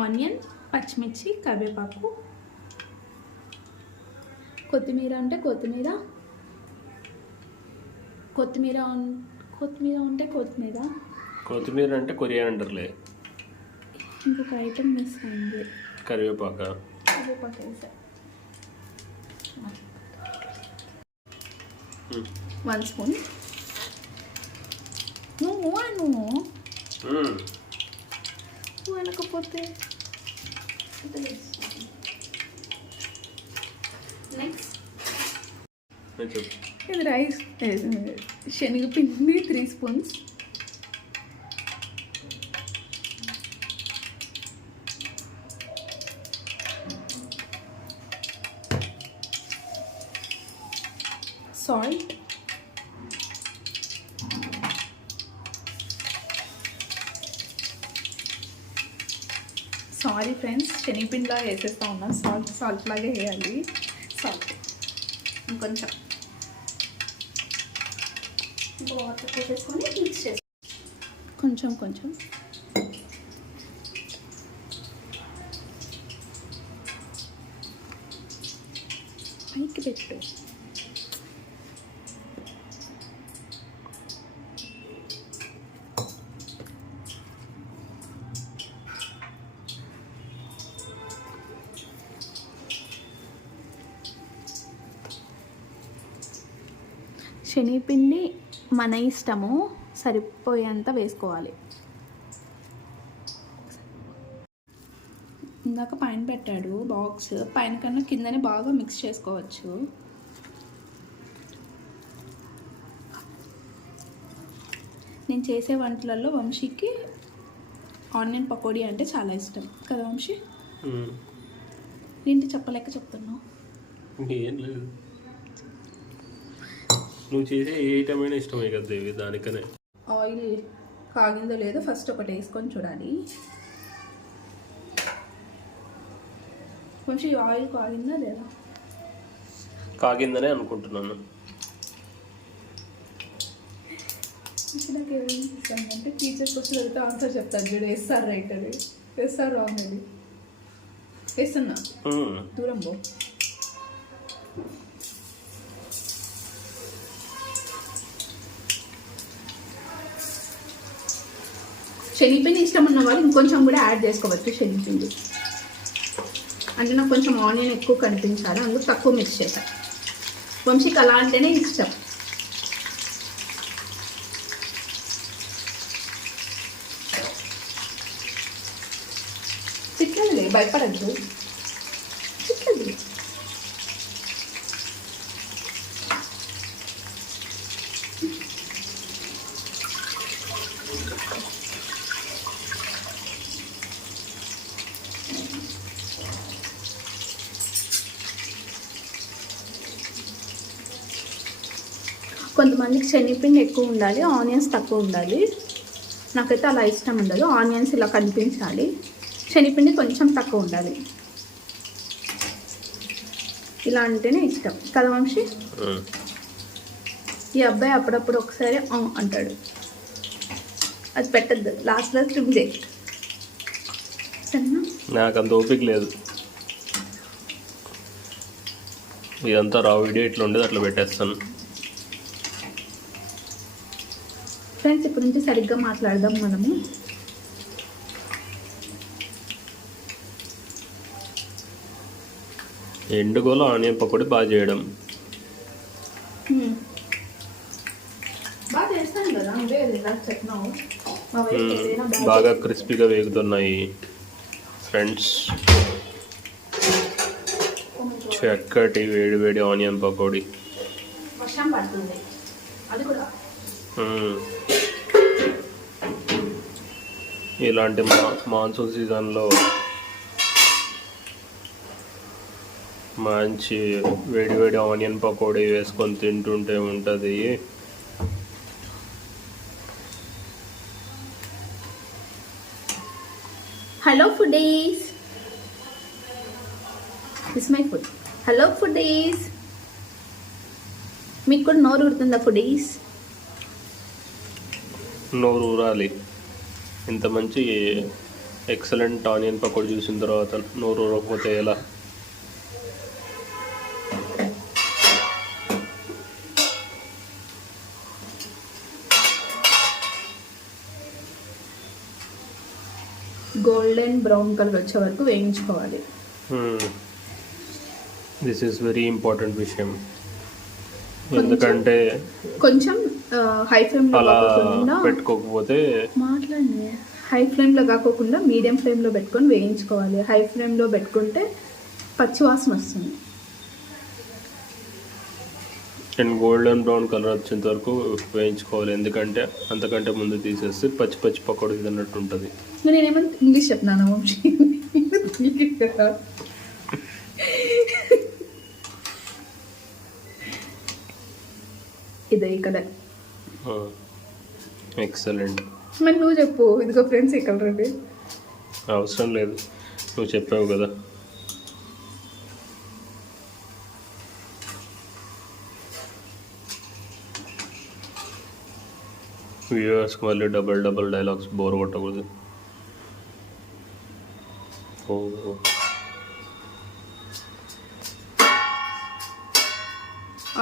Onion, పచ్చిమిర్చి, కరివేపాకు, కొత్తిమీర అంటే కొత్తిమీర ఉంటే కొత్తిమీర అంటే కొరియాండర్లే. ఇంకొక ఐటమ్ మిస్ అయింది, కరివేపాకు వేసా. 1 స్పూన్. నువ్వు అనకపోతే నెక్స్ట్ ఇది రైస్, శనగపిండి 3 స్పూన్స్, సాల్ట్, సారీ ఫ్రెండ్స్, శనగపిండిలా వేసేస్తా ఉన్నాను. సాల్ట్ లాగే వేయాలి. సాల్ట్ ఇంకొంచెం వాటర్ పోసేసుకొని మిక్స్ చేసి కొంచెం పైకి పెట్టు. శనగపిండి మన ఇష్టము, సరిపోయేంత వేసుకోవాలి. ఇందాక పైన పెట్టాడు బాక్స్, పైన కన్నా కిందనే బాగా మిక్స్ చేసుకోవచ్చు. నేను చేసే వంటలలో వంశీకి ఆనియన్ పకోడీ అంటే చాలా ఇష్టం కదా వంశీ? ఏంటి చెప్పలేక చెప్తున్నావు? ఏం లేదు, నువ్వు చేసే ఏ ఐటమ్ అయినా ఇష్టమే కదా దేవి, దానికనే. ఆయిల్ కాగిందో లేదో ఫస్ట్ ఒకటి వేసుకొని చూడాలి. కొంచెం ఆయిల్ కాగిందా లేదా? కాగిందనే అనుకుంటున్నాను. నాకు ఏమనిపిస్తుందంటే టీచర్ క్వశ్చన్ అడిగితే ఆన్సర్ చెప్తాను చూడు, వేస్తారు రైట్ అది, వేస్తారు రాంగ్ అది. వేస్తున్నా, దూరం పో. శనగపిండి ఇష్టం ఉన్న వాళ్ళు ఇంకొంచెం కూడా యాడ్ చేసుకోవచ్చు. శనగపిండి అంటే నాకు కొంచెం ఆనియన్ ఎక్కువ కనిపించాలి, అందుకు తక్కువ మిక్స్ చేశాను. వంశీకి అలా అంటేనే ఇష్టం. చిట్లది భయపడద్దు, చిట్లది. కొంతమందికి శనగపిండి ఎక్కువ ఉండాలి, ఆనియన్స్ తక్కువ ఉండాలి. నాకైతే అలా ఇష్టం ఉండదు. ఆనియన్స్ ఇలా కనిపించాలి, శనగపిండి కొంచెం తక్కువ ఉండాలి. ఇలా అంటేనే ఇష్టం కదా వంశీ? ఈ అబ్బాయి అప్పుడప్పుడు ఒకసారి అంటాడు, అది పెట్టద్దు, లాస్ట్లో ట్రిమ్ చేయి. సరేనా? నాకు అంత ఓపిక లేదు, ఇదంతా రా వీడియో ఇట్లా ఉండేది అట్లా పెట్టేస్తాను. ఫ్రెండ్స్ ఇప్పటి నుంచి సరిగ్గా మాట్లాడదాం మనము. ఎండుగోలో ఆనియన్ పకోడీ బాగా చేయడం. బాగా క్రిస్పీగా వేగుతున్నాయి ఫ్రెండ్స్. చక్కటి వేడి వేడి ఆనియన్ పకోడీ. వర్షం పడుతుంది, అది కూడా ఇలాంటి మాన్సూన్ సీజన్లో మంచి వేడి వేడి ఆనియన్ పకోడీ వేసుకొని తింటుంటే ఉంటుంది. Hello foodies, this my food. Hello foodies, మీకు కూడా నోరు ఊరుతుందా ఫుడీస్? నోరు ఊరాలి. ఇంత మంచి ఎక్సలెంట్ ఆనియన్ పకోడీ చూసిన తర్వాత నోరు ఊరకపోతే ఎలా? గోల్డెన్ బ్రౌన్ కలర్ వచ్చే వరకు వేయించుకోవాలి. దిస్ ఈస్ వెరీ ఇంపార్టెంట్ విషయం. ఎందుకంటే కొంచెం హై ఫ్లేమ్లో అలా కాకుండా పెట్టుకోకపోతే మాట్లాడండి. హై ఫ్లేమ్లో కాకుండా మీడియం ఫ్లేమ్లో పెట్టుకొని వేయించుకోవాలి. హై ఫ్లేమ్లో పెట్టుకుంటే పచ్చివాసన వస్తుంది. అండ్ గోల్డెన్ బ్రౌన్ కలర్ వచ్చేంత వరకు వేయించుకోవాలి. ఎందుకంటే అంతకంటే ముందు తీసేస్తే పచ్చి పచ్చి పకోడీ తిన్నట్టు ఉంటుంది. నేనేమో ఇంగ్లీష్ చెప్పినాను వంశీ. ఇదే కలర్. ఎక్సలెంట్. మరి నువ్వు చెప్పు. ఇదిగో ఫ్రెండ్స్, ఈ కలర్ అండి. అవసరం లేదు, నువ్వు చెప్పావు కదా. వ్యూవర్స్కి మళ్ళీ డబల్ డైలాగ్స్ బోర్ కొట్టకూడదు.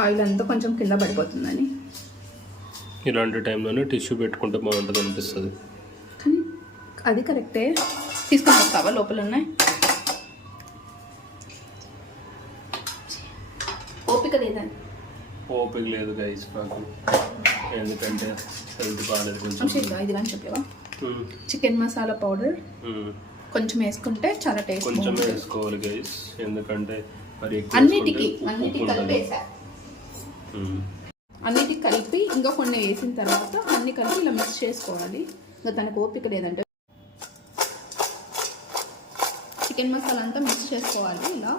ఆయిల్ అంతా కొంచెం కింద పడిపోతుందని. ఇలాంటి టైంలోనే టిష్యూ పెట్టుకుంటే బాగుంటుంది అనిపిస్తుంది. కానీ అది కరెక్టే. తీసుకొని వస్తావా? లోపల ఉన్నాయి. ఓపిక లేదని. ఓపిక లేదు గైస్ నాకు, ఎందుకంటే హెల్త్ బాగాలేదు కొంచెం. ఇది కానీ చెప్పలేవా? చికెన్ మసాలా పౌడర్ కొంచెం వేసుకుంటే చాలా టేస్ట్. కొంచెం వేసుకోవాలి గైస్, ఎందుకంటే మరి అన్నిటికీ కలిపేసా. అన్నిటికి కలిపి ఇంకా కొన్ని వేసిన తర్వాత అన్ని కలిపి ఇలా మిక్స్ చేసుకోవాలి. ఇంకా తనకు ఓపిక లేదంటే చికెన్ మసాలా అంతా మిక్స్ చేసుకోవాలి. ఇలా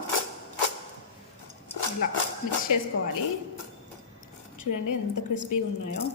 మిక్స్ చేసుకోవాలి. చూడండి ఎంత క్రిస్పీగా ఉన్నాయో.